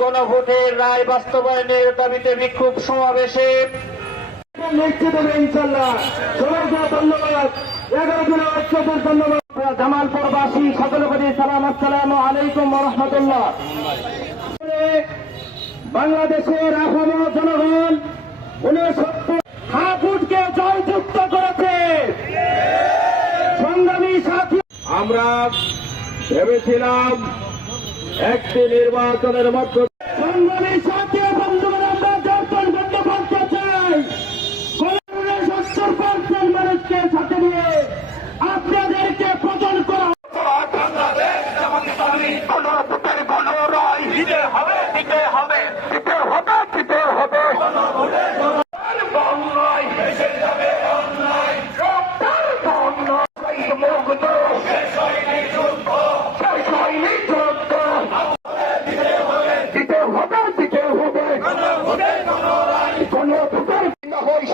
গণভোটের রায় বাস্তবায়নের দাবিতে বিক্ষোভ সমাবেশে নিশ্চিত হবে ইনশাল্লাহ। সবাইকে ধন্যবাদ। 11 জনের ঐক্যদের ধন্যবাদ। জামালপুরবাসী সকলে বলি সালাম, আসসালামু আলাইকুম ওয়া রাহমাতুল্লাহ। বাংলাদেশের আপামর জনগণ 69 হাফুটকে জয়যুক্ত করেছে। সংগ্রামী সাথী, আমরা ভেবেছিলাম একটি নির্বাচনের মধ্য সংগ্রামী সাথী বন্ধুগণ, আমরা যাত্রা বন্ধ করতে চাই। 70% মানুষকে সাথে নিয়ে আপনাদেরকে প্রদান করা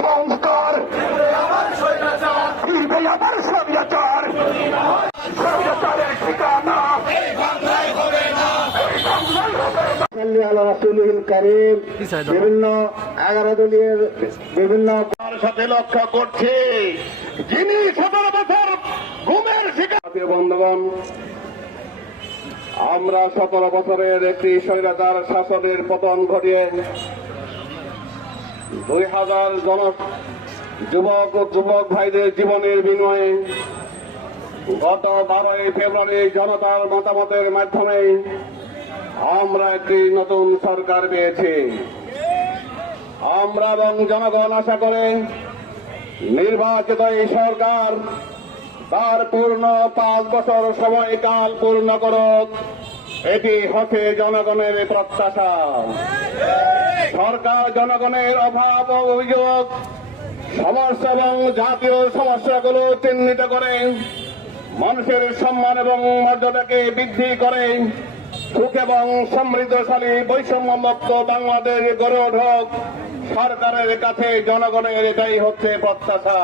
সংস্কার আবার স্বৈরাচার, স্বৈরাচারের ঠিকানা বিভিন্ন 11 দলীয় বিভিন্ন সাথে লক্ষ্য করছে, যিনি 17 বছর ঘুমের শিকার। বন্ধুগণ, আমরা 17 বছরের একটি স্বৈরাচার শাসনের পতন ঘটিয়ে 2000 যুবক ও যুবক ভাইদের জীবনের বিনিময়ে গত 12 ফেব্রুয়ারি জনতার মতামতের মাধ্যমে আমরা একটি নতুন সরকার পেয়েছি। আমরা এবং জনগণ আশা করে নির্বাচিত এই সরকার তার পূর্ণ 5 বছর সময়কাল পূর্ণ করুক, এটি হচ্ছে জনগণের প্রত্যাশা। সরকার জনগণের অভাব ও অভিযোগ, সমস্যা এবং জাতীয় সমস্যাগুলো চিহ্নিত করে মানুষের সম্মান এবং মর্যাদাকে বৃদ্ধি করে সুখ এবং সমৃদ্ধশালী বৈষম্যমুক্ত বাংলাদেশ গড়ে উঠুক। সরকারের কাছে জনগণের এটাই হচ্ছে প্রত্যাশা।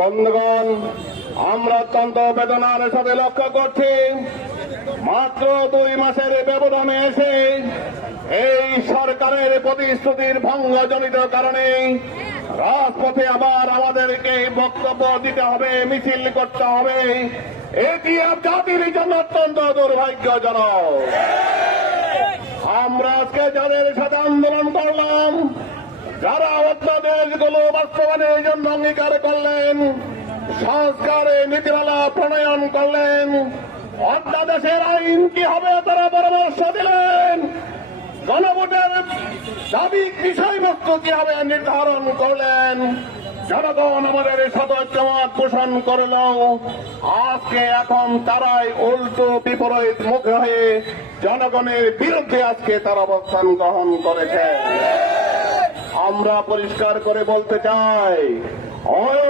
বন্ধুগণ, আমরা অত্যন্ত বেদনার সাথে লক্ষ্য করছি, মাত্র 2 মাসের ব্যবধানে এসে এই সরকারের প্রতিশ্রুতির ভঙ্গজনিত কারণে রাজপথে আবার আমাদেরকে বক্তব্য দিতে হবে, মিছিল করতে হবে। এটি জাতির জন্য অত্যন্ত দুর্ভাগ্যজনক। আমরা আজকে যাদের সাথে আন্দোলন করলাম, যারা অধ্যাদেশগুলো বাস্তবায়নের জন্য অঙ্গীকার করলেন, সংস্কারে নীতিমালা প্রণয়ন করলেন, অধ্যাদেশের আইন কি হবে তারা পরামর্শ দিলেন, গণভোটের দাবি বিষয়বস্তু কি হবে নির্ধারণ করলেন, জনগণ আমাদের সদস্যমত পোষণ করল। আজকে এখন তারাই উল্টো বিপরীত মুখে হয়ে জনগণের বিরুদ্ধে আজকে তার অবস্থান গ্রহণ করেছে। আমরা পরিষ্কার করে বলতে চাই, ওই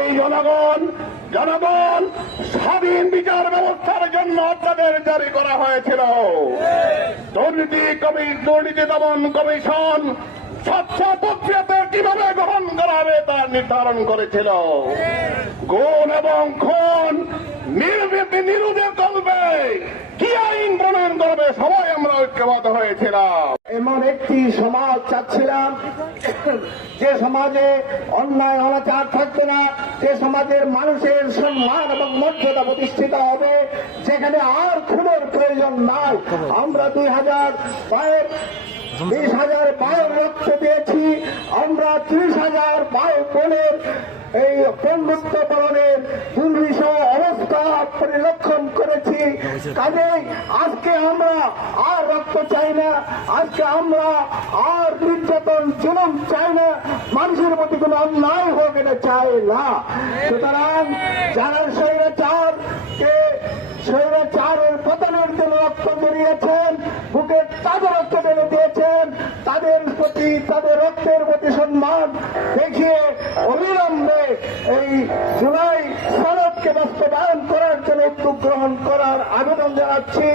জনগণ স্বাধীন বিচার ব্যবস্থার জন্য অধ্যাদেশ জারি করা হয়েছিল। দুর্নীতি দমন কমিশন স্বচ্ছ প্রক্রিয়াতে কিভাবে গ্রহণ করা হবে তা নির্ধারণ করেছিল। গুণ এবং খুন নিরুদের চলবে, কি আইন প্রণয়ন করবে, সবাই আমরা ঐক্যবদ্ধ হয়েছিলাম। এমন একটি সমাজ চাচ্ছিলাম যে সমাজে অন্যায় অনাচার থাকবে না, যে সমাজের মানুষের সম্মান এবং মর্যাদা প্রতিষ্ঠিত হবে, যেখানে আর খুনের প্রয়োজন নাই। আমরা 2000 20,000 রক্ত দিয়েছি, আমরা 30,000 বোনের এই বন্ধুত্ব পালনের দুর্বিষহ অবস্থা পরিলক্ষণ করেছি। কাজেই আজকে আমরা আর রক্ত চাই না, আজকে আমরা আর নির্যাতন জুলুম চাই না, মানুষের প্রতি কোনো অন্যায় হোক এটা চাই না। সুতরাং যারা স্বৈরাচারের পতনের জন্য রক্ত জড়িয়েছেন, বুকের তাজা রক্ত ঢেলে দিয়েছেন, তাদের প্রতি, তাদের রক্তের প্রতি সম্মান দেখিয়ে অবিলম্বে এই জুলাই সনদকে বাস্তবায়ন করার জন্য উদ্যোগ গ্রহণ করার আবেদন জানাচ্ছি।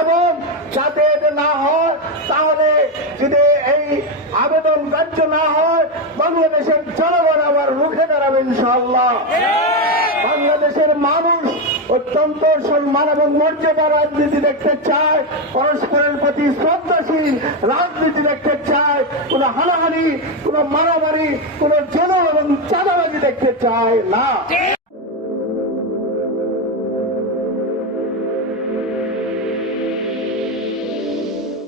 এবং যাতে এটা না হয়, তাহলে যদি এই আবেদন কার্য না হয়, বাংলাদেশের জনগণ আবার রুখে দাঁড়াবে ইনশাআল্লাহ। বাংলাদেশের মানুষ অত্যন্ত সম্মান এবং মর্যাদা রাজনীতি দেখতে চায়, পরস্পরের প্রতি শ্রদ্ধাশীল বিচারহীন রাজনীতি দেখতে চায়, কোন হানাহানি, কোন মারামারি, কোন জেল এবং চাঁদাবাজি দেখতে চায় না।